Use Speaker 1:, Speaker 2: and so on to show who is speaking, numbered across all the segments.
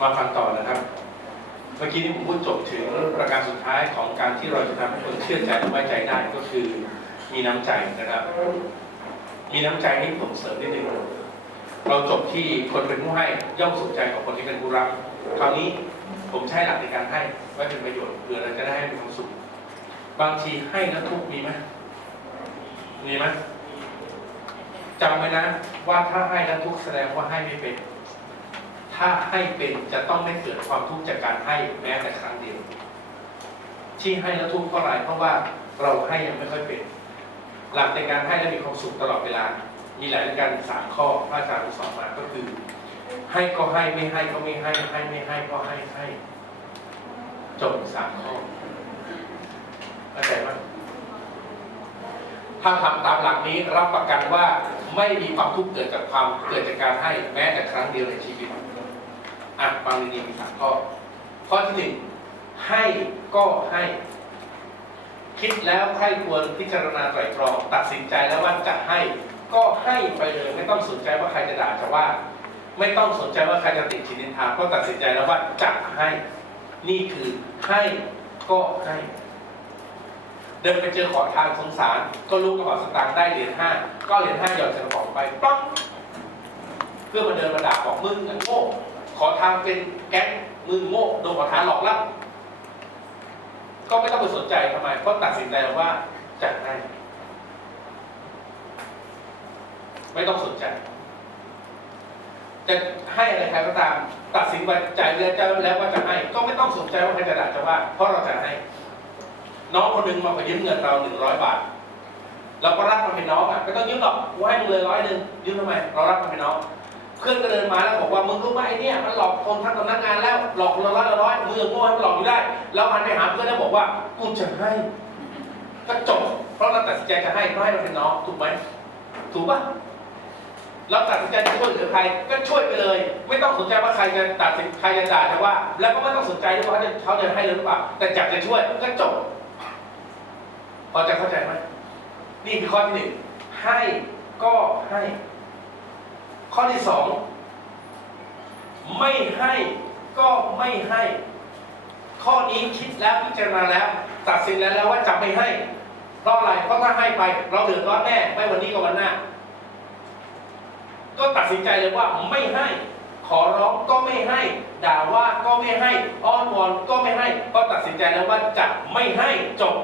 Speaker 1: มาฟังต่อนะครับ เมื่อกี้นี้ผมพูดจบถึงประการสุดท้ายของการที่เราจะทำให้คนเชื่อใจและไว้ใจได้ก็คือมีน้ำใจนะครับ มีน้ำใจนี่ผมเสริมนิดนึงเราจบที่คนเป็นผู้ให้ย่อมสุขใจกว่าคนที่เป็นผู้รับ คราวนี้ผมใช้หลักในการให้ไว้เป็นประโยชน์เพื่อเราจะได้ให้มีความสุข บางทีให้แล้วทุกมีไหมมีไหมจำไว้นะว่าถ้าให้แล้วทุกแสดงว่าให้ไม่เป็น ถ้าให้เป็นจะต้องไม่เกิดความทุกข์จากการให้แม้แต่ครั้งเดียว ที่ให้แล้วทุกข์เพราไรเพราะว่าเราให้ยังไม่ค่อยเป็น หลักในการให้และมีความสุขตลอดเวลา มีหลายรายการสามข้อพระอาจารย์สอนมาก็คือ ให้ก็ให้ไม่ให้ก็ไม่ให้ให้ไม่ให้ก็ให้ให้จบสามข้อเข้าใจไหมถ้าทำตามหลักนี้รับประกันว่าไม่มีความทุกข์เกิดจากความเกิดจากการให้แม้แต่ครั้งเดียวในชีวิต อะฟังดีๆมีสามข้อ ข้อที่หนึ่งให้ก็ให้ คิดแล้วใครควรพิจารณาไตรตรองตัดสินใจแล้วว่าจะให้ ก็ให้ไปเลยไม่ต้องสนใจว่าใครจะด่าจะว่า ไม่ต้องสนใจว่าใครจะติดชินินทาก็ตัดสินใจแล้วว่าจะให้ นี่คือให้ก็ให้เดินไปเจอขอทานสงสาร ก็รู้กระเป๋าสตางค์ได้เหรียญห้าก็เหรียญห้าหยอดใส่กระเป๋าไปป๊อกเพื่อมาเดินมาด่าบอกมึงอะโง่ อทานเป็นแก๊งมึงโง่โดนขอทานหลอกลับก็ไม่ต้องไปสนใจทำไมเพราะตัดสินใจแล้วว่าจะให้ไม่ต้องสนใจ จะให้อะไรใครก็ตาม ตัดสินใจแล้วแล้วว่าจะให้ ก็ไม่ต้องสนใจว่าใครจะด่าจะว่า เพราะเราจะให้ น้องคนหนึ่งมาขอยืมเงินเราหนึ่งร้อยบาทเราก็รักมันเป็นน้องอะไม่ต้องยืมหรอกกูให้มึงเลยร้อยหนึ่งยืมทำไมเรารักมันเป็นน้อง พื่อนก็เดินมาแล้วบอกว่ามึงรู้ไหมไอ้เนี่ยมันหลอกคนทั้งสำนักงานแล้วหลอกคนละร้อยละร้อยมึงยังโง่ให้มันหลอกอยู่ได้แล้วมันไปหาเพื่อนแล้วบอกว่ากูจะให้ก็จบเพราะเราตัดสินใจจะให้เพราะให้เราเป็นน้องถูกไหมถูกปะเราตัดสินใจจะช่วยเหลือใครก็ช่วยไปเลย ไม่ต้องสนใจว่าใครจะตัดสินใครจะด่าจะว่า แล้วก็ไม่ต้องสนใจด้วยว่าเขาจะเขาจะให้หรือเปล่าแต่อยากจะช่วยก็จบพอจะเข้าใจไหมนี่คือข้อที่หนึ่งให้ก็ให้ ข้อที่สองไม่ให้ก็ไม่ให้ ข้อนี้คิดแล้วพิจารณาแล้ว ตัดสินแล้วแล้วว่าจะไม่ให้ เพราะอะไรเพราะถ้าให้ไป เราเดือดร้อนแน่ไม่วันนี้ก็วันหน้า ก็ตัดสินใจเลยว่าไม่ให้ ขอร้องก็ไม่ให้ ด่าว่าก็ไม่ให้ อ้อนวอนก็ไม่ให้ ก็ตัดสินใจแล้วว่าจะไม่ให้จบ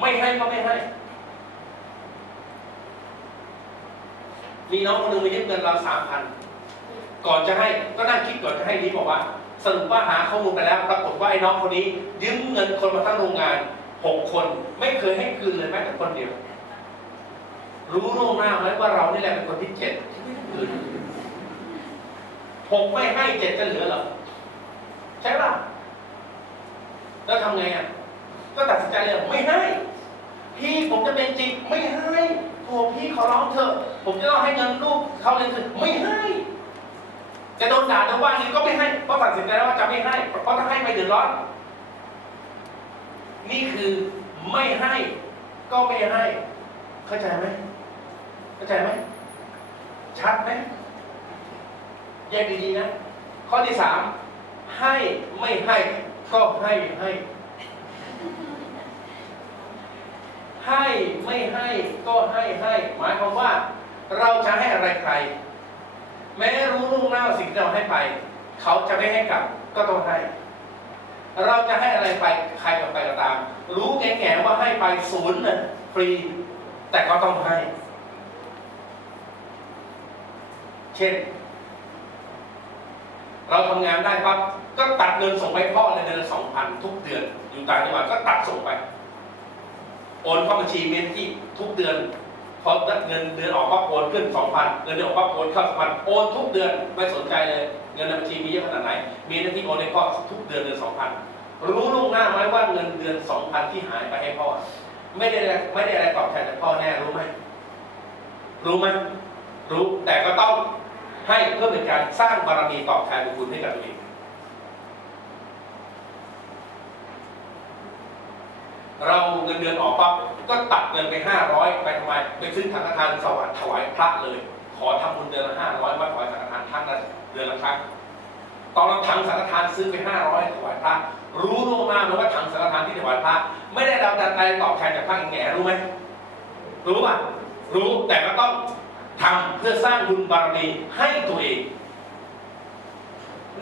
Speaker 1: ไม่ให้ก็ไม่ให้ มีน้องคนหนึ่งมายืมเงินเราสามพันก่อนจะให้ก็นั่งคิดก่อนจะให้นี้บอกว่า สรุปว่าหาข้อมูลไปแล้วปรากฏว่าไอ้น้องคนนี้ ยืมเงินคนมาทั้งโรงงานหกคน ไม่เคยให้คืนเลยแม้แต่คนเดียว รู้ล่วงหน้าไหมว่าเรานี่แหละเป็นคนที่เจ็ดที่ไม่คืนหกไม่ให้เจ็ดจะเหลือหรอใช่ป่ะแล้วทำไงอะก็ตัดสินใจเลยไม่ให้ พี่ผมจะเป็นจริงไม่ให้ โอ้พี่ขอร้องเถอะ ผมจะต้องให้เงินลูกเขาเลยคือไม่ให้จะโดนด่าโดนว่านี้ก็ไม่ให้เพราะตัดสินใจแล้วว่าจะไม่ให้เพราะถ้าให้ไปเดือดร้อน นี่คือไม่ให้ก็ไม่ให้ เข้าใจไหมเข้าใจไหมชัดไหมแยกดีๆนะ ข้อที่สามให้ไม่ให้ก็ให้ให้ ให้ไม่ให้ก็ให้ให้หมายความว่าเราจะให้อะไรใคร แม้รู้ล่วงหน้าว่าสิ่งที่เราให้ไป เขาจะไม่ให้กลับก็ต้องให้ เราจะให้อะไรไปใครกับไปก็ตาม รู้แง่ๆว่าให้ไปศูนย์น่ะฟรี แต่ก็ต้องให้ เช่น เราทำงานได้ปั๊บก็ตัดเงินส่งไปพ่อเลยเดือนสองพันทุกเดือน อยู่ต่างจังหวัดก็ตัดส่งไป โอนเข้าบัญชีเมนที่ทุกเดือนพอเงินเดือนออกก็โอนขึ้นสองพันเงินเดือนออกก็โอนเข้าสองพันโอนทุกเดือนไม่สนใจเลย เงินในบัญชีมีเยอะขนาดไหน มีหน้าที่โอนให้พ่อทุกเดือนเดือนสองพันรู้ล่วงหน้าไหมว่าเงินเดือนสองพันที่หายไปให้พ่อไม่ได้ไรไม่ได้อะไรตอบแทนจากพ่อแน่รู้ไหมรู้ไหมรู้แต่ก็ต้องให้เพื่อเป็นการสร้างบารมีตอบแทนบุญคุณให้กับตัวเอง เราเงินเดือนออกปั๊บก็ตัดเงินไปห้าร้อยไปทำไมไปซื้อถังฆทานสวัสดิ์ถวายพระเลย ขอทำบุญเดือนละห้าร้อยมาถวายสังฆทานครั้งละเดือนละครั้งตอนเราถังสังฆทานซื้อไปห้าร้อยถวายพระรู้ล่วงหน้าไหมว่าถังสังฆทานที่ถวายพระไม่ได้เราดันใจตอบแทนจากพระแง่รู้ไหมรู้ป่ะรู้แต่ก็ต้องทำเพื่อสร้างบุญบารมีให้ตัวเอง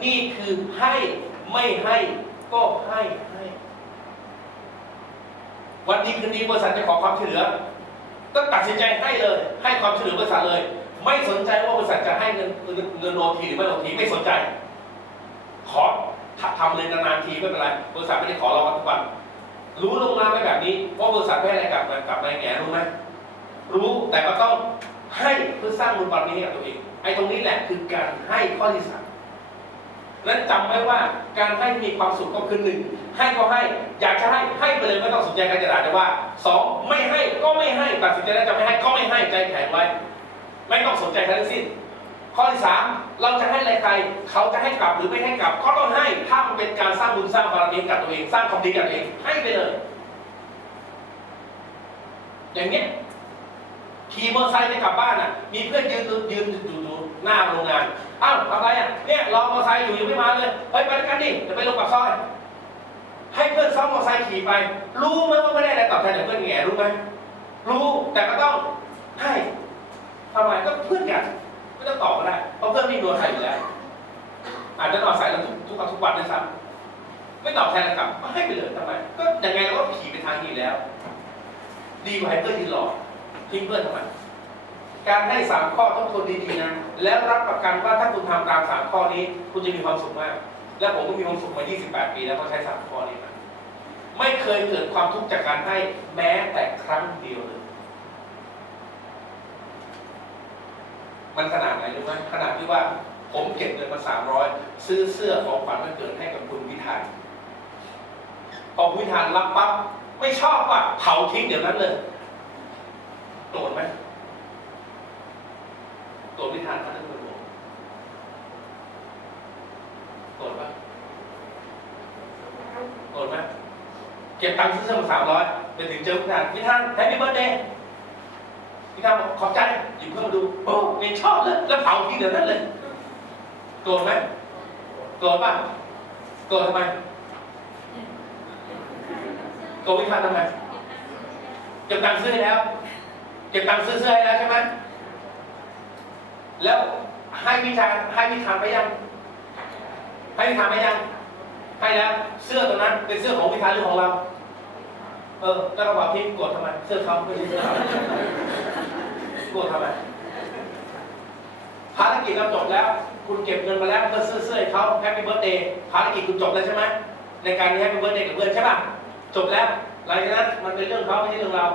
Speaker 1: นี่คือให้ไม่ให้ก็ให้ให้ วันนี้คืนนี้บริษัทจะขอความช่วยเหลือก็ตัดสินใจให้เลย ให้ความช่วยเหลือบริษัทเลย ไม่สนใจว่าบริษัทจะให้เงินเงินเงินโอทีหรือไม่โอทีไม่สนใจ ขอทำเลยนานๆทีไม่เป็นไรบริษัทไม่ได้ขอเราทุกวันรู้ลงมาไม่แบบนี้ว่าบริษัทให้อะไรกลับมากลับมาแง่รู้ไหมรู้แต่ก็ต้องให้เพื่อสร้างบุญบารมีให้กับตัวเองไอ้ตรงนี้แหละคือการให้ข้อที่สาม นั้นจำไว้ว่าการให้มีความสุขก็คือหนึ่งให้ก็ให้ อยากจะให้ให้ไปเลยไม่ต้องสนใจใครจะด่าจะว่าสองไม่ให้ก็ไม่ให้ตัดสินใจแล้วจะไม่ให้ก็ไม่ให้ใจแข็งไว้ ไม่ต้องสนใจใครทั้งสิ้น ข้อที่สามเราจะให้อะไรใครเขาจะให้กลับหรือไม่ให้กลับก็ต้องให้ถ้ามันเป็นการสร้างบุญสร้างบารมีกับตัวเอง สร้างความดีกับตัวเอง ให้ไปเลย อย่างเนี้ยขี่มอเตอร์ไซค์จะกลับบ้านอะ มีเพื่อนยืนดูยืนอยู่ หน้าโรงงานอ้าวทำไรอะเนี่ยรอมอเตอร์ไซค์อยู่ยังไม่มาเลยเฮ้ยไปด้วยกันดิเดี๋ยวไปลงปากซอยให้เพื่อนซ้อมมอเตอร์ไซค์ขี่ไป รู้ไหมว่าไม่ได้อะไรตอบแทนจากเพื่อนแง่รู้ไหมรู้แต่ก็ต้องให้ทำไมก็เพื่อนกันไม่ต้องตอบก็ได้เพราะเพื่อนไม่รู้ใครอยู่แล้วอาจจะนอนสายเราทุกทุกวันทุกวันด้วยซ้ำไม่ตอบแทนกลับก็ให้ไปเลยทำไมก็ยังไงเราก็ขี่ไปทางนี้แล้ว ดีกว่าให้เพื่อนยืนรอทิ้งเพื่อนทำไม การให้สามข้อต้องทนดีๆนะ แล้วรับประกันว่าถ้าคุณทำตามสามข้อนี้ คุณจะมีความสุขมาก และผมก็มีความสุขมา 28 ปีแล้วเพราะใช้สามข้อนี้มาไม่เคยเกิดความทุกข์จากการให้แม้แต่ครั้งเดียวเลย มันขนาดไหนรู้ไหมขนาดที่ว่าผมเก็บเงินมาสามร้อยซื้อเสื้อของขวัญวันเกิดให้กับคุณวิธานพอวิธานรับปั๊บไม่ชอบว่ะเผาทิ้งเดี๋ยวนั้นเลยโกรธไหม โกรธวิธานท่านเป็นคนโกรธปะโกรธไหมเก็บตังค์ซื้อเสื้อมาสามร้อยไปถึงเจอวิธานวิธานแฮปปี้เบิร์ดเดย์พี่ทำบอกขอบใจหยิบเพื่อนมาดูโอ้ไม่ชอบเลยแล้วเผาทิ้งเดี๋ยวนั้นเลยโกรธไหมโกรธป่ะโกรธทำไมโกรธวิธานทำไมเก็บตังค์ซื้อให้แล้ว เก็บตังค์ซื้อเสื้อให้แล้วใช่ไหม แล้วให้วิธาให้วิธาไปยังให้วิธาไปยังให้แล้วเสื้อตัวนั้นเป็นเสื้อของวิธาหรือของเรา เออแล้วเราบอกทิ้งโกรธทำไมเสื้อเขาไม่ใช่เสื้อเรากรธทำไมภารกิจเราจบแล้ว คุณเก็บเงินมาแล้วเพื่อซื้อเสื้อให้เขาแฮปปี้เบิร์ดเดย์ภารกิจคุณจบแล้วใช่ไหมในการแฮปปี้เบิร์ดเดย์กับเพื่อนใช่ป่ะจบแล้วหลังจากนั้นมันเป็นเรื่องเขาไม่ใช่เรื่องเรา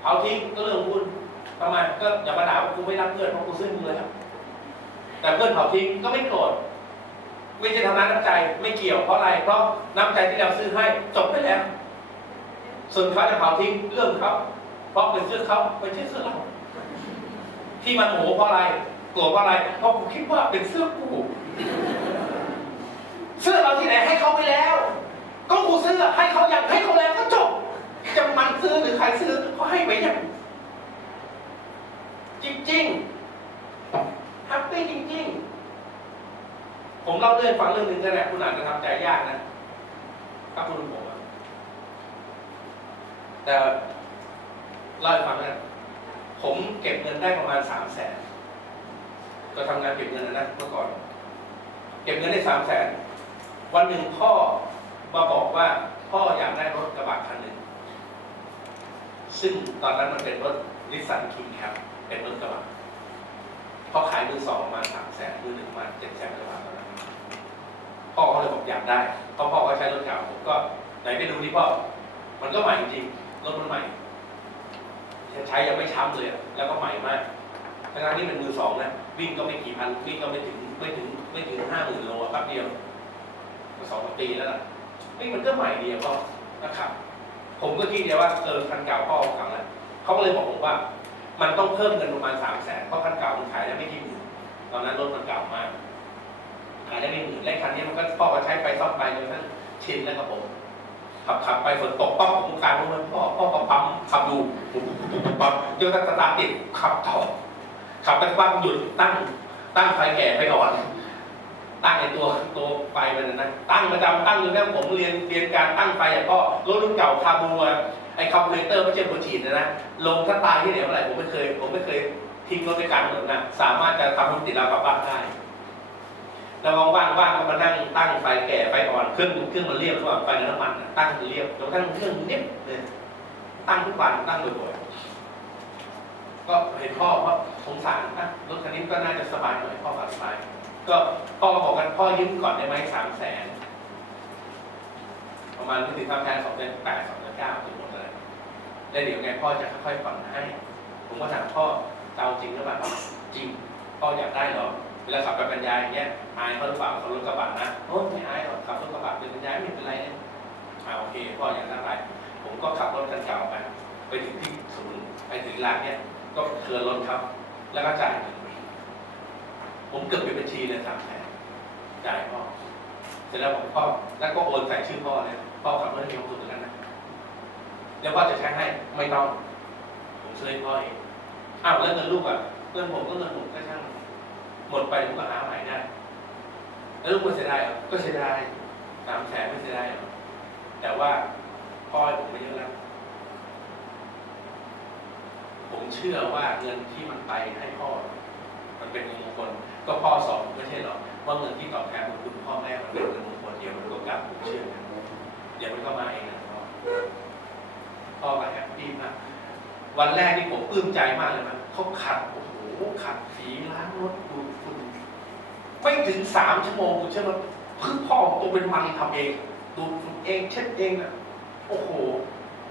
Speaker 1: เผาทิ้งก็เรื่องของคุณ ทำไมก็อย่ามาด่าว่ากูไม่รักเพื่อนเพราะกูซื้อมึงเลยครับ แต่เพื่อนเผาทิ้งก็ไม่โกรธไม่ใช่ทำร้ายน้ำใจไม่เกี่ยวเพราะอะไร เพราะน้ำใจที่เราซื้อให้จบไปแล้ว ส่วนเขาจะเผาทิ้งเรื่องเขาเพราะเป็นเสื้อเขาไม่ใช่เสื้อเราที่มันโหเพราะอะไรโกรธเพราะอะไรเพราะกูคิดว่าเป็นเสื้อกูเสื้อเราที่ไหนให้เขาไปแล้ว ก็กูซื้อให้เขาอยากให้เขาแล้วก็จบจะมันซื้อหรือใครซื้อเขาให้ไปยัง ริงๆแฮปปี้จริง ๆ ผมเล่าเรื่องฟังเรื่องหนึ่งก็ได้คุณอาจจะทำใจยากนะถ้าคุณผมอะแต่เล่าให้ฟังนะผมเก็บเงินได้ประมาณสามแสนก็ทำงานเก็บเงินนะเมื่อก่อน เก็บเงินได้สามแสนวันหนึ่งพ่อมาบอกว่าพ่ออยากได้รถกระบะคันหนึ่ง ซึ่งตอนนั้นมันเป็นรถนิสสันคิงแคป เป็นรถกระบะเขาขายมือสองประมาณสามแสนมือหนึ่งประมาณเจ็ดแสนกว่าบาทตอนนั้นพ่อเขาเลยบอกอยากได้เพราะพ่อก็ใช้รถเก่าผมก็ไหนไปดูที่พ่อมันก็ใหม่จริงรถมันใหม่ใช้ยังไม่ช้ำเลยอะแล้วก็ใหม่มากทั้งๆที่เป็นมือสองนะวิ่งก็ไม่กี่พันวิ่งก็ไม่ถึงไม่ถึงไม่ถึงห้าหมื่นโลอะแป๊บเดียวมาสองปีแล้วล่ะนี่มันก็ใหม่ดีอะพ่อนะครับ ผมก็คิดเดียวว่าเออคันเก่าพ่อเอาขังแล้วเขาก็เลยบอกผมว่า มันต้องเพิ่มเงินประมาณสามแสนเพราะคันเก่ามันขายได้ไม่กี่หมื่นตอนนั้นรถมันเก่ามาก ขายได้ไม่หมื่นและคันนี้มันก็พ่อก็ใช้ไปซ่อมไปจนทั้งชินแล้วครับผมขับขับไปฝนตกปั๊บผมกลางลงมาพ่อพ่อก็ปั๊มขับดูปั๊มเดี๋ยวถ้าสตาร์ทติดขับต่อขับไปปั๊มหยุดตั้งตั้งไฟแก่ไฟอ่อน ตั้งในตัวตัวไฟมันนะตั้งประจำตั้งอยู่แล้วผมเรียนเรียนการตั้งไฟอะก็รถรุ่นเก่าคาบูอะไอ้คาบูเรเตอร์ไม่ใช่หัวฉีดนะนะลงถ้าตายที่ไหนเมื่อไหร่ผมไม่เคย ผมไม่เคยทิ้งรถในกลารถนนนะสามารถจะทำรถติดเรากลับบ้านได้แล้วว่างๆว่างก็มานั่งตั้งไฟแก่ไฟอ่อนเครื่องเครื่องมันเรียบระหว่างไฟกับน้ำมันนะตั้งเรียบจนกระทั่งเครื่องเรียบเลยตั้งทุกวันตั้งบ่อยๆก็เห็นพ่อว่าสงสารนะรถคันนี้ก็น่าจะสบายหน่อยพ่อสบาย ก็พ่อบอกกันพ่อยืมก่อนได้ไหมสามแสนประมาณไม่ถึงทำแทนสองเดือนแปดสองเดือนเก้าถึงหมดเลยแล้วเดี๋ยวไงพ่อจะค่อยๆผ่อนให้ ผมก็ถามพ่อจะเอาจริงหรือเปล่าจริงพ่ออยากได้เหรอเวลาขับไปบรรยายอย่างเงี้ยอายเขาหรือเปล่าขับรถกระบะนะโอ้ไม่อายหรอกขับรถกระบะเป็นบรรยายไม่เป็นไรเนี่ยอ่าโอเคพ่ออยากได้ไปผมก็ขับรถกันเก่าไปไปถึงที่ศูนย์ไปถึงร้านเนี่ยก็เคลื่อนรถครับ แล้วก็จ่ายเงิน ผมเกือบเป็นบัญชีเลยสามแสนจ่ายพ่อเสร็จแล้วผมพ่อแล้วก็โอนใส่ชื่อพ่อเลยพ่อขับรถให้มีความสุขเหมือนกันนะเดี๋ยวพ่อจะใช้ให้ไม่ต้อง ผมซื้อพ่อเองอ้าวแล้วเงินลูกอะเงินผมก็เงินผมก็ช่างหมดไปผมก็หาใหม่ได้ แล้วลูกก็เสียดายก็เสียดายสามแสนไม่เสียดายหรอแต่ว่าพ่อผมไม่เยอะแล้วผมเชื่อว่าเงินที่มันไปให้พ่อ มันเป็นเงินมงคล ก็พ่อสอนไม่ใช่หรอว่าเงินที่ตอบแทนคุณพ่อแม่มันเป็นเงินมงคลเดียวมันก็กลับผมเชื่อนะเดี๋ยวมันก็มาเองนะพ่อพ่อก็แฮปปี้มากวันแรกนี่ผมปลื้มใจมากเลยนะเขาขัดโอ้โหขัดสีล้างรถดูดฝุ่นไม่ถึงสามชั่วโมงคุณเชื่อไหมเพิ่งพ่อตัวเป็นมันทำเองดูดฝุ่นเองเช็ดเองนะโอ้โห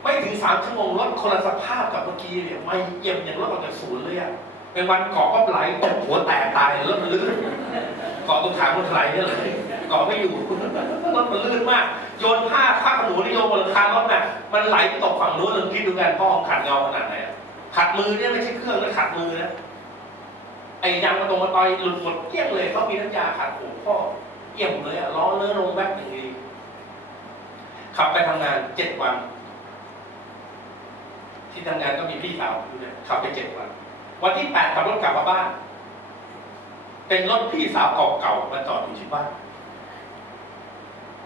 Speaker 1: ไม่ถึงสามชั่วโมงรถคนละสภาพกับเมื่อกี้เนี่ยไม่เยี่ยมอย่างรถออกจากศูนย์เลยอะ เป็นวันเกาะก็ไหลตกหัวแตกตายรถมันลื่นเกาะตรงขางมันไหลเนี่ยเลยเกาะไม่อยู่รถมันลื่นมากโยนผ้าข้างหนูนี่โยนบนหลังคารถน่ะมันไหลตกฝั่งนู้นลองคิดดูกันพ่อขัดเงาขนาดไหนขัดมือเนี่ยไม่ใช่เครื่องนะขัดมือนะไอ้ยางมาตรงมาต่อยหลุดหมดเกลี้ยงเลยเขามีน้ำยาขัดโอ้โหพ่อเยี่ยมเลยอะล้อเนื้อลงแวบหนึ่งดีขับไปทำงานเจ็ดวัน ที่ทำงานก็มีพี่สาวอยู่เนี่ยขับไปเจ็ดวัน วันที่แปดขับรถกลับมาบ้าน เป็นรถพี่สาวเก่าๆมาจอดอยู่ที่บ้าน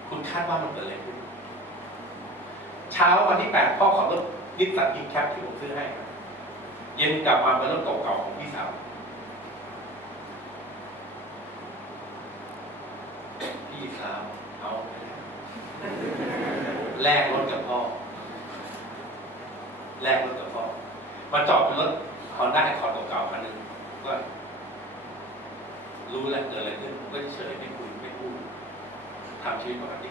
Speaker 1: คุณคาดว่ามันเกิดอะไรขึ้นเช้าวันที่แปดพ่อขับรถนิสสันอินแคปที่ผมซื้อให้ เย็นกลับมาเป็นรถเก่าๆของพี่สาวพี่สาวเอาแลกรถกับพ่อแลกรถกับพ่อมาจอดเป็นรถ อนด้าคอร์ดเก่าๆคันหนึ่งก็รู้แล้วเกิดอะไรขึ้นผมก็เฉยไม่คุยไม่พูดทำชีวิตปกติ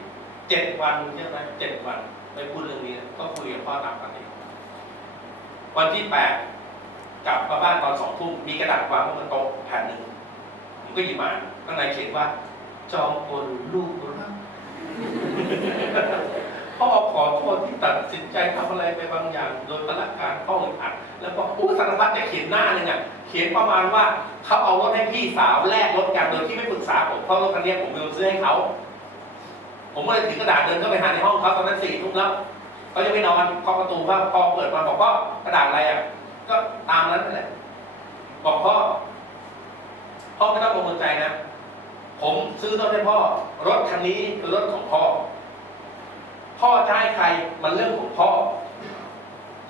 Speaker 1: เจ็ดวันใช่ไหมเจ็ดวันไม่พูดเรื่องนี้ก็คุยกับพ่อตามปกติวันที่แปดกลับมาบ้านตอนสองทุ่มมีกระดาษวางบนโต๊ะแผ่นหนึ่งผมก็หยิบมาข้างในเขียนว่า จอมพลลูกรักพ่อขอโทษที่ตัดสินใจทำอะไรไปบางอย่าง โดยพละการพ่ออึดอัด แล้วก็อู้สารพัดจะเขียนหน้าหนึ่งอะเขียนประมาณว่าเขาเอารถให้พี่สาวแลกรถกันโดยที่ไม่ปรึกษาผมเพราะรถคันนี้ผมเป็นคนซื้อให้เขาผมก็เลยถือกระดาษเดินเข้าไปหาในห้องเขาตอนนั้นสี่ทุ่มแล้วเขาจะไม่นอนเคาะประตูว่าพอเปิดมาบอกว่ากระดาษอะไรอะก็ตามนั้นนั่นแหละบอกพ่อพ่อไม่ต้องกังวลใจนะผมซื้อรถให้พ่อ รถคันนี้คือรถของพ่อ พ่อจะให้ใครมันเรื่องของพ่อ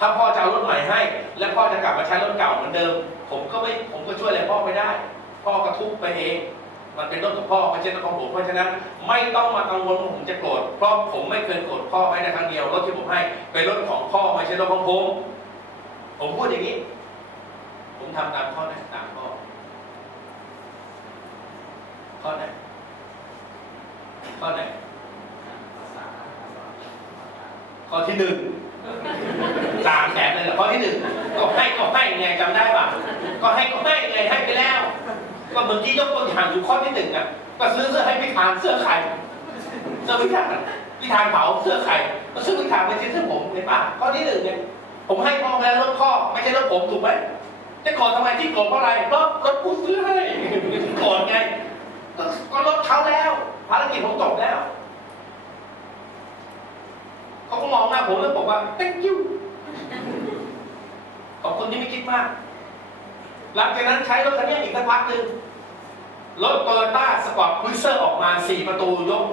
Speaker 1: ถ้าพ่อจะเอารถใหม่ให้ และพ่อจะกลับมาใช้รถเก่าเหมือนเดิม ผมก็ไม่ผมก็ช่วยอะไรพ่อไม่ได้ พ่อก็ทุกไปเอง มันเป็นรถของพ่อไม่ใช่รถของผมเพราะฉะนั้น ไม่ต้องมากังวลว่าผมจะโกรธเพราะผมไม่เคยโกรธพ่อแม้แต่ครั้งเดียวรถที่ผมให้เป็นรถของพ่อไม่ใช่รถของผมผมพูดอย่างนี้ ผมทำตามข้อไหนตามข้อข้อไหนข้อไหนข้อที่หนึ่ง สามแสนเลยเหรอข้อที่หนึ่งก็ให้ก็ให้ไงจำได้ป่ะก็ให้ก็ให้ไงให้ไปแล้ว ก็เมื่อกี้ยกตัวอย่างอยู่ข้อที่หนึ่งอะก็ซื้อเสื้อให้พิธานเสื้อใครเสื้อพิธานพิธานเผาเสื้อใครก็ซื้อพิธานไม่ใช่เสื้อผมเห็นป่ะข้อที่หนึ่งเนี่ยผมให้พ่อแล้วรถพ่อไม่ใช่รถผมถูกไหมจะกรธทำไมที่กรธเพราะอะไรเพราะรถกูซื้อให้กรธไงก็ก็รถเขาแล้วภารกิจผมจบแล้ว เขาก็มองหน้าผมแล้วบอกว่า thank you ขอบคุณที่ไม่คิดมาก หลังจากนั้นใช้รถคันนี้อีกสักพักหนึ่งรถโตโยต้าสปอร์ตครูเซอร์ออกมา4ประตูยก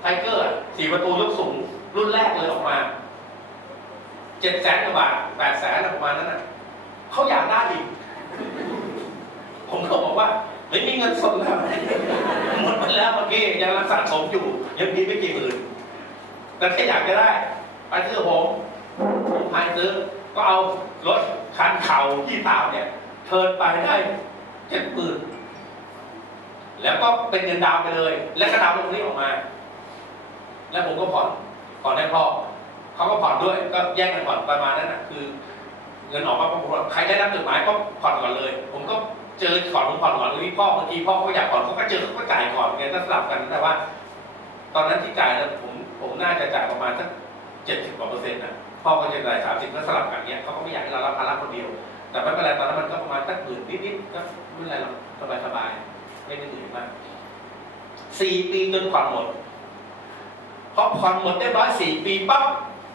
Speaker 1: ไทเกอร์สี่ประตูยกสูง รุ่นแรกเลยออกมาเจ็ดแสนกว่าบาทแปดแสนประมาณนั้นนะเขาอยากได้อีก ผมก็บอกว่าไม่มีเงินสดแล้วหมดไปแล้วเมื่อกี้ยังรักษาสมอยู่ ยังมีไม่กี่หมื่นแต่ถ้าอยากจะได้ ไปซื้อผมผมพายซื้อ ก็เอารถคันเข่าที่ตามเนี่ยเทินไปได้เจ็ดหมื่นแล้วก็เป็นเงินดาวไปเลย แล้วก็ดาวตรงนี้ออกมา แล้วผมก็ผ่อนผ่อนให้พ่อเขาก็ผ่อนด้วย ก็แยกกันผ่อนประมาณนั้นนะคือ เงินออกมาผมบอกใครได้รับจดหมายก็ผ่อนก่อนเลย ผมก็เจอก่อนผมผ่อนก่อนที่พ่อบางทีพ่อเขาอยากผ่อนเขาก็เจอเขาก็จ่ายก่อนไงก็สลับกันแต่ว่า ตอนนั้นที่จ่ายนะผมผมน่าจะจ่ายประมาณสัก เจ็ดสิบกว่าเปอร์เซ็นต์นะพ่อก็จะจ่ายสามสิบก็สลับกันเนี้ยเขาก็ไม่อยากให้เรารับภาระคนเดียว แต่ไม่เป็นไรตอนนั้นมันก็ประมาณสักหมื่นนิดๆก็ไม่เป็นไรหรอกสบายสบายๆไม่ได้เหนื่อยมากสี่ปีจนผ่อนหมดพอผ่อนหมดเรียบร้อยสี่ปีปั๊บ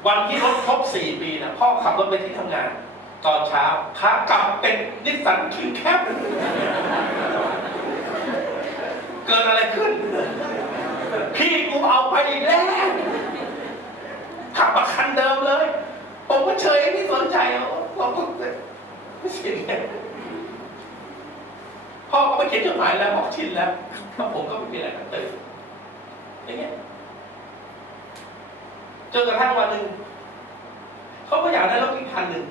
Speaker 1: วันที่รถครบสี่ปีนะพ่อขับรถไปที่ทำงาน ตอนเช้าขากลับเป็นนิสสันคิงแคปเกิดอะไรขึ้น พี่กูเอาไปอีกแล้ว ขับมาคันเดิมเลย ผมก็เฉยไม่สนใจผมก็ไม่เสียใจพ่อก็ไม่เขียนจดหมายแล้วบอกชินแล้วแล้วผมก็ไม่มีอะไรกันเลยอย่างเงี้ยจนกระทั่งวันหนึ่งเขาก็อยากได้รถอีกคันหนึ่ง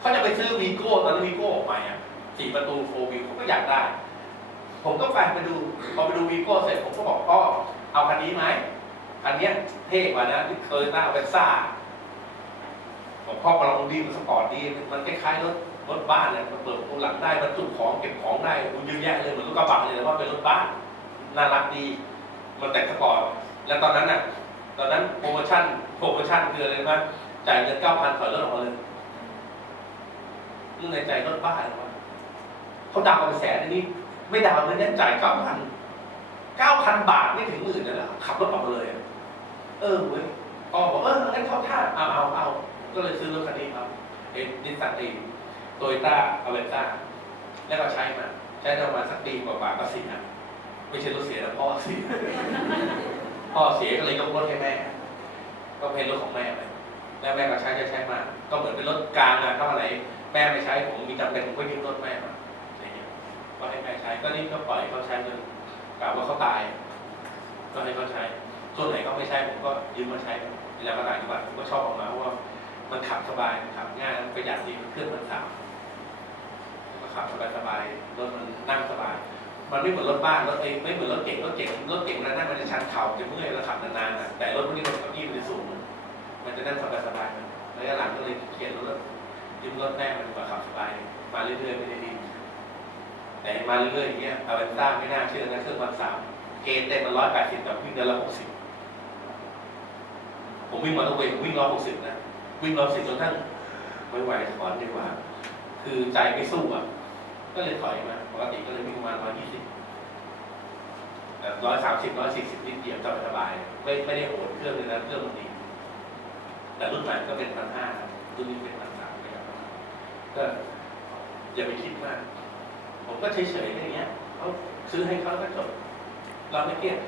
Speaker 1: เขาจะไปซื้อวีโก้ตอนนั้นวีโก้ออกใหม่อะสี่ประตูโฟวิวเขาก็อยากได้ ผมก็ไปไปดูพอไปดูวีโก้เสร็จผมก็บอกพ่อเอาคันนี้ไหม คันเนี้ยเท่กว่านะที่เคยหน้าเวซ่าผมพ่อมาลองดีมันสปอร์ตดีมันคล้ายๆรถรถบ้านเลยมันเปิดประตูหลังได้มันจุของเก็บของได้มันเยอะแยะเลยเหมือนรถกระบะเลยแต่ว่าเป็นรถบ้านน่ารักดี มันแต่งสปอร์ตแล้วตอนนั้นน่ะ ตอนนั้นโปรโมชั่นโปรโมชั่นคืออะไรนะจ่ายเงินเก้าพันถอยรถออกมาเลยนึกในใจรถบ้าเลยวะเขาดาวน์ไปแสนอันนี้ ไม่ดาวน์เลยเนี่ยจ่ายเก้าพันเก้าพันบาทไม่ถึงหมื่นนั่นแหละขับรถออกมาเลย เออเว้ยอ๋อบอกเอองั้นเข้าท่าเอาเอาเอาก็เลยซื้อรถคันนี้ครับเอ็นนิสสันตีโตโยต้าอเวนต้าแล้วก็ใช้มา ใช้ประมาณสักปีกว่าๆก็เสียไม่ใช่รถเสียแล้วพ่อเสียพ่อเสียก็เลยยกรถให้แม่ ก็เป็นรถของแม่ไปแล้วแม่ก็ใช้ใช้ใช้มา ก็เหมือนเป็นรถกลางอะถ้าวันไหนแม่ไม่ใช้ผมมีจำเป็นผมก็ยืมรถแม่มาอะไรเงี้ยก็ให้แม่ใช้ก็นี่ก็ปล่อยเขาใช้จนกล่าวว่าเขาตาย ก็ให้เขาใช้ ส่วนไหนเขาไม่ใช้ผมก็ยืมมาใช้เวลามาต่างจังหวัดผมก็ชอบออกมาเพราะว่ามันขับสบายขับง่ายประหยัดดีเครื่องมันสามก็ขับสบายสบายรถมันนั่งสบาย มันไม่เหมือนรถบ้านรถเองไม่เหมือนรถเก่งรถเก่งรถเก่งมันนั่งมันจะชันเข่าจะเมื่อยแล้วขับนานๆอะแต่รถพวกนี้มันเก้าอี้มันจะสูงมันจะนั่งสบายๆมันระยะหลังก็เลยเขียนรถยืมรถแม่มันดีกว่าขับสบายมาเรื่อยๆไม่ได้ดีแต่มาเรื่อยๆอย่างเงี้ยอาเวนต้าไม่น่าเชื่อนะเครื่องวันสามเกณฑ์เต็มมันร้อยแปดสิบแต่วิ่งเดือนละหกสิบ ผมวิ่งมอเตอร์เวย์ผมวิ่งร้อยหกสิบนะ วิ่งร้อยสิบจนทั้งไม่ไหวถอนดีกว่า คือใจไม่สู้อะ ก็เลยถอยมาปกติก็เลยวิ่งประมาณร้อยยี่สิบแบบร้อยสามสิบร้อยสี่สิบนิดเดียวสบายสบายไม่ไม่ได้โหดเครื่องเลยนะเครื่องมันดีแต่รุ่นใหม่ก็เป็นพันห้ารุ่นนี้เป็นพันสามนะครับก็อย่าไปคิดมาก ผมก็เฉยๆอย่างเงี้ยเขาซื้อให้เขาแล้วก็จบเราไม่เครียด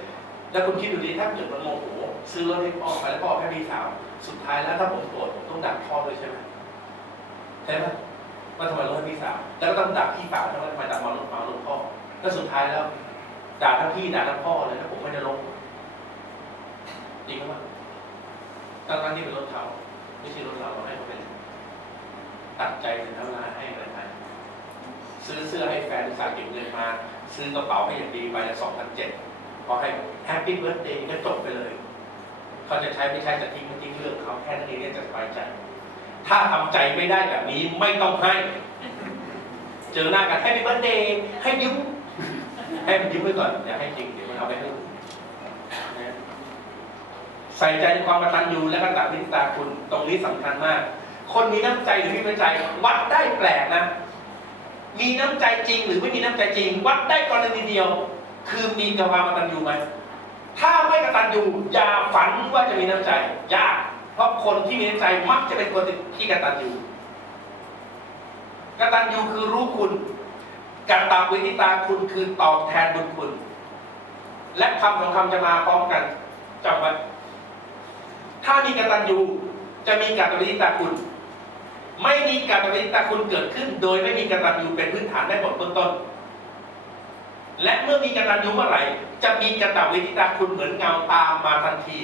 Speaker 1: แล้วคุณคิดดูดีถ้าเกิดมันโมโหซื้อรถให้พ่อไปแล้วพ่อให้พี่สาวสุดท้ายแล้วถ้าผมโกรธผมต้องด่าพ่อด้วยใช่ไหมใช่ไหมว่าทำไมรถให้พี่สาวแล้วก็ต้องด่าพี่สาวทำไมทำไมด่ามารถมารถพ่อแล้วสุดท้ายแล้วด่าทั้งพี่ด่าทั้งพ่อเลยถ้าผมไม่ได้ลงจริงไหมตั้งนั้นที่เป็นรถเขาไม่ใช่รถเราเราให้เขาเป็นตัดใจเป็นเท่าไหร่ให้อะไรไปซื้อเสื้อให้แฟนอุตส่าห์เก็บเงินมา ซื้อกระเป๋าให้อย่างดีใบละสองพันเจ็ด พอให้แฮปปี้เบิร์ดเดย์ก็จบไปเลย เขาจะใช้ไม่ใช้จะทิ้งก็ทิ้งเรื่องเขาแค่นั้นเองเนี่ยจะสบายใจ ถ้าทำใจไม่ได้แบบนี้ไม่ต้องให้ เจอหน้ากันแฮปปี้เบิร์ดเดย์ให้ยิ้มให้มันยิ้มไว้ก่อนอย่าให้จริงเดี๋ยวมันเอาไปให้ใส่ใจในความกตัญญูและกตวิตาคุณตรงนี้สำคัญมาก คนมีน้ำใจหรือไม่มีน้ำใจวัดได้แปลกนะ มีน้ำใจจริงหรือไม่มีน้ำใจจริง วัดได้กรณีเดียว คือมีกความกตัญญูไหมถ้าไม่กตัญญูอย่าฝันว่าจะมีน้ำใจยากเพราะคนที่มีน้ำใจมักจะเป็นคนที่กตัญญูกตัญญูคือรู้คุณกตเวทิตาคุณคือตอบแทนบุญคุณ และคำสองคำจะมาพร้อมกันจำไว้ถ้ามีกตัญญูจะมีกตเวทิตาคุณ ไม่มีกตเวทิตาคุณเกิดขึ้น โดยไม่มีกตัญญูเป็นพื้นฐานได้บทต้นต้น และเมื่อมีกตัญญูเมื่อไหร่ จะมีกตเวทิตาคุณเหมือนเงาตามมาทันที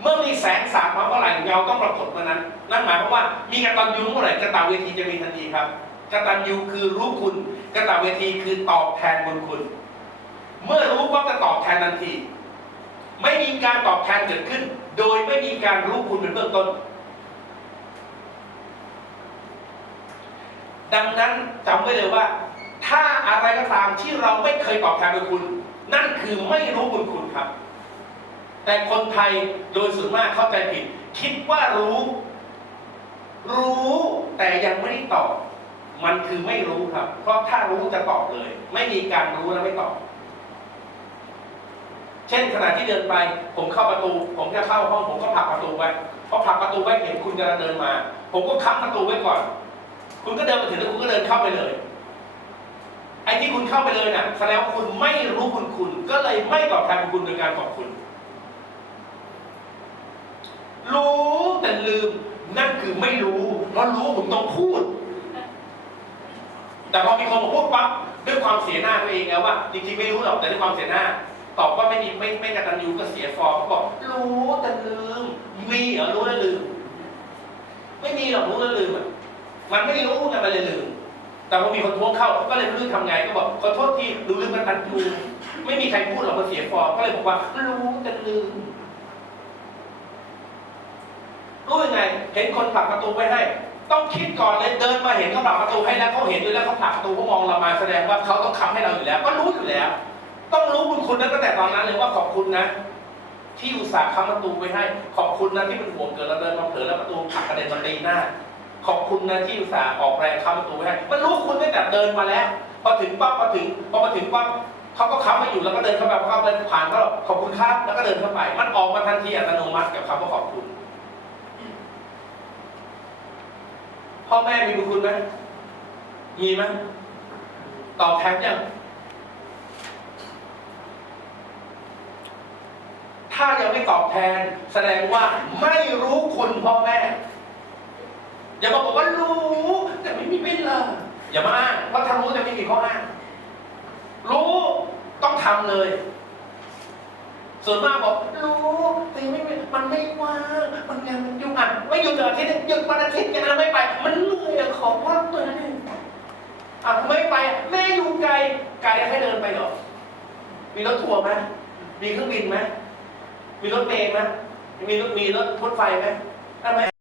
Speaker 1: เมื่อมีแสงสาดมาเมื่อไหร่เงาต้องปรากฏเมื่อนั้น นั่นหมายความว่ามีกตัญญูเมื่อไหร่กตเวทีจะมีทันทีครับกตัญญูคือรู้คุณกตเวทีคือตอบแทนบุญคุณ เมื่อรู้ว่าจะตอบแทนทันที ไม่มีการตอบแทนเกิดขึ้น โดยไม่มีการรู้คุณเป็นเบื้องต้น ดังนั้นจำไว้เลยว่า ถ้าอะไรก็ตามที่เราไม่เคยตอบแทนบุญคุณ นั่นคือไม่รู้บุญคุณครับ แต่คนไทยโดยส่วนมากเข้าใจผิด คิดว่ารู้ รู้แต่ยังไม่ได้ตอบ มันคือไม่รู้ครับ เพราะถ้ารู้จะตอบเลย ไม่มีการรู้แล้วไม่ตอบ เช่นขณะที่เดินไป ผมเข้าประตู ผมจะเข้าห้องผมก็ผลักประตูไว้พอผลักประตูไว้เห็นคุณกำลังเดินมา ผมก็ค้ำประตูไว้ก่อน คุณก็เดินมาถึงแล้วคุณก็เดินเข้าไปเลย ไอ้ที่คุณเข้าไปเลยน่ะแสดงว่าคุณไม่รู้คุณคุณ ก็เลยไม่ตอบแทนคุณโดยการขอบคุณ รู้แต่ลืมนั่นคือไม่รู้เพราะรู้ผมต้องพูด แต่พอมีคนมาพูดปั๊บด้วยความเสียหน้าตัวเองแล้วว่า จริงๆไม่รู้หรอกแต่ด้วยความเสียหน้า ตอบว่าไม่มีไม่ไม่กตัญญูก็เสียฟอร์มเขาบอกรู้แต่ลืมมีเหรอรู้แล้วลืม ไม่มีหรอกรู้แล้วลืมมันไม่รู้ไงมันเลยลืม แต่พอมีคนท้วงเข้าก็เลยไม่รู้ทำไงก็บอกขอโทษทีรู้ลืมกตัญญูไม่มีใครพูดหรอกมันเสียฟอร์มก็เลยบอกว่ารู้แต่ลืมรู้ยังไง เห็นคนผลักประตูไว้ให้ ต้องคิดก่อนเลยเดินมาเห็นเขาผลักประตูให้แล้วเขาเห็นด้วยแล้วเขาผลักประตูเขามองเรามาแสดงว่าเขาต้องค้ำให้เราอยู่แล้ว ก็รู้อยู่แล้ว ต้องรู้บุญคุณนั้นตั้งแต่ตอนนั้นเลยว่าขอบคุณนะ ที่อุตส่าห์ค้ำประตูไว้ให้ ขอบคุณนะที่เป็นห่วงเกิดเราเดินมาเผลอแล้วประตูผลักกระเด็นมาตีหน้า ขอบคุณนะที่อุตส่าห์ออกแรงค้ำประตูไว้ให้มันรู้คุณตั้งแต่เดินมาแล้วพอถึงปั๊บพอถึงพอมาถึงปั๊บเขาก็ค้ำมาอยู่แล้วก็เดินเข้าไปพอเข้าไปผ่านเขาขอบคุณครับแล้วก็เดินเข้าไป มันออกมาทันทีอัตโนมัติกับคำว่าขอบคุณพ่อแม่มีบุญคุณไหมมีไหมตอบแทนยังถ้ายังไม่ตอบแทน แสดงว่าไม่รู้คุณพ่อแม่ อย่ามาบอกว่ารู้ แต่ไม่มีเวลาอย่ามาอ้างเพราะถ้ารู้จะไม่มีข้ออ้างรู้ต้องทำเลย ส่วนมากบอกรู้แต่ไม่มันไม่ว่างมันงานมันยุ่งอะไม่หยุดเดือนอาทิตย์หนึ่งหยุดวันอาทิตย์ยังไม่ไป มันเหนื่อยอะขอพักหน่อยนึงอะทำไม่ไปแม่อยู่ไกลไกลให้เดินไปเหรอมีรถทัวร์ไหมมีเครื่องบินไหมมีรถเมล์ไหมมีรถมีรถรถไฟไหมทำไม